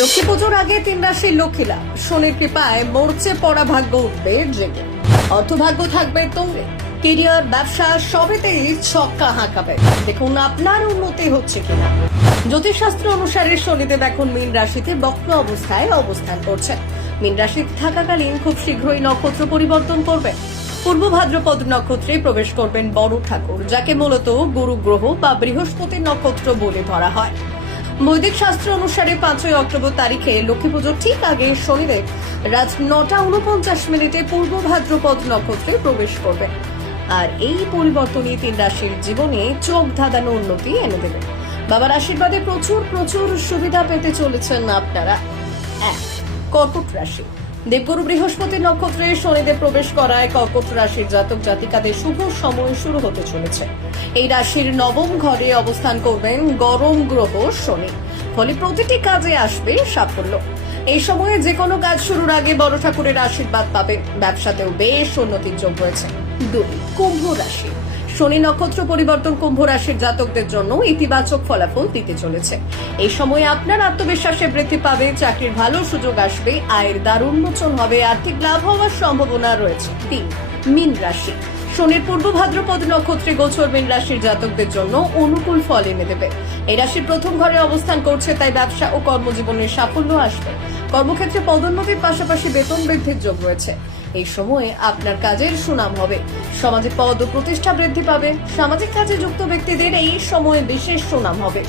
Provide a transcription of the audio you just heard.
লক্ষ্মী পুজোর আগে তিন রাশির লক্ষ্মীরা শনির কৃপায় মরচে পড়া ভাগ্য উঠবে জেগে। অর্থভাগ্য থাকবে তুঙ্গে। কেরিয়ার, ব্যবসা, সবেতেই ছক্কা হাঁকাবে। দেখুন আপনার উন্নতি হচ্ছে কিনা। জ্যোতিষশাস্ত্র অনুসারে শনিদেব এখন মীন রাশিতে বক্র অবস্থায় অবস্থান করছে মীন রাশিতে থাকাকালীন খুব শীঘ্রই নক্ষত্র পরিবর্তন করবে পূর্ব ভাদ্রপদ নক্ষত্রে প্রবেশ করবেন বড় ঠাকুর, যাকে মূলত গুরু গ্রহ বা বৃহস্পতির নক্ষত্র বলে ধরা হয়। বৈদিক শাস্ত্র অনুসারে পাঁচই অক্টোবর তারিখে লক্ষ্মী পুজোর ঠিক আগে শনিদেব রাত নটা উনপঞ্চাশ মিনিটে পূর্ব ভাদ্রপদ নক্ষত্রে প্রবেশ করবে। আর এই পরিবর্তনই তিন রাশির জীবনে চোখ ধাঁধানো উন্নতি এনে দেবে। বাবার আশীর্বাদে প্রচুর প্রচুর সুবিধা পেতে চলেছেন আপনারা। এক, কর্কট রাশি। দেবগুরু বৃহস্পতি নক্ষত্রে শনিদেব প্রবেশ করায় কর্কট রাশির জাতক জাতিকাদের শুভ সময় শুরু হতে চলেছে। এই রাশির নবম ঘরে অবস্থান করবেন গরম গ্রহ শনি। ফলে প্রতিটি কাজে আসবে সাফল্য। এই সময়ে যে কোনো কাজ শুরুর আগে বড় ঠাকুরের আশীর্বাদ পাবেন। ব্যবসাতেও বেশ উন্নতির যোগ রয়েছে। দুই, কুম্ভ রাশি। শনি নক্ষত্র পরিবর্তন কুম্ভ রাশির জাতকদের জন্য ইতিবাচক ফলাফল দিতে চলেছে। এই সময়ে আপনার আত্মবিশ্বাসে বৃদ্ধি পাবে, চাকরির ভালো সুযোগ আসবে, আয়ের দারুণ্যমোচন হবে, আর্থিক লাভ হওয়ার সম্ভাবনা রয়েছে। তিন, মীন রাশি। শনির পূর্ব ভাদ্রপদ নক্ষত্রে গোচর মীন রাশির জাতকদের জন্য অনুকূল ফল এনে দেবে। এই রাশির প্রথম ঘরে অবস্থান করছে, তাই ব্যবসা ও কর্মজীবনের সাফল্য আসবে। কর্মক্ষেত্রে পদোন্নতির পাশাপাশি বেতন বৃদ্ধির যোগ রয়েছে। এই সময়ে আপনার কাজের সুনাম হবে। সমাজে পদ ও প্রতিষ্ঠা বৃদ্ধি পাবে। সামাজিক কাজে যুক্ত ব্যক্তিদের এই সময়ে বিশেষ সুনাম হবে।